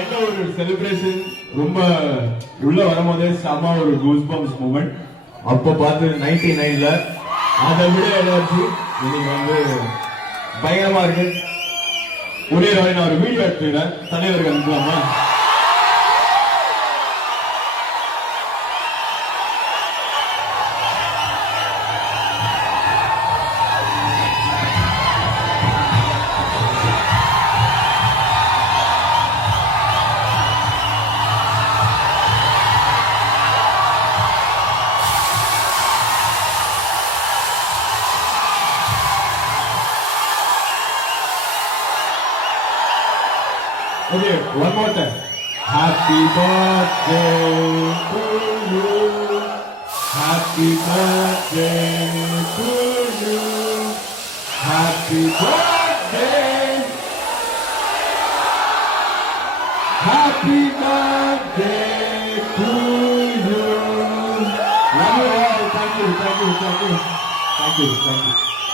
என்ன ஒரு செலிப்ரேஷன். ரொம்ப உள்ள வரும்போதே செம ஒரு கூஸ் பம்ப்ஸ் மூமெண்ட். அப்ப பார்த்து 99ல அதை விட எனர்ஜி இன்னைக்கு வந்து பயங்கரமா இருக்கு. ஒரே நான் ஒரு வீடியோ எடுத்துக்கிறேன், தலைவருக்கு அனுப்பலாமா? Okay, one more time. Happy birthday to you. Happy birthday to you. Happy birthday. Happy birthday to you. Love you all. Thank you, thank you, thank you. Thank you, thank you.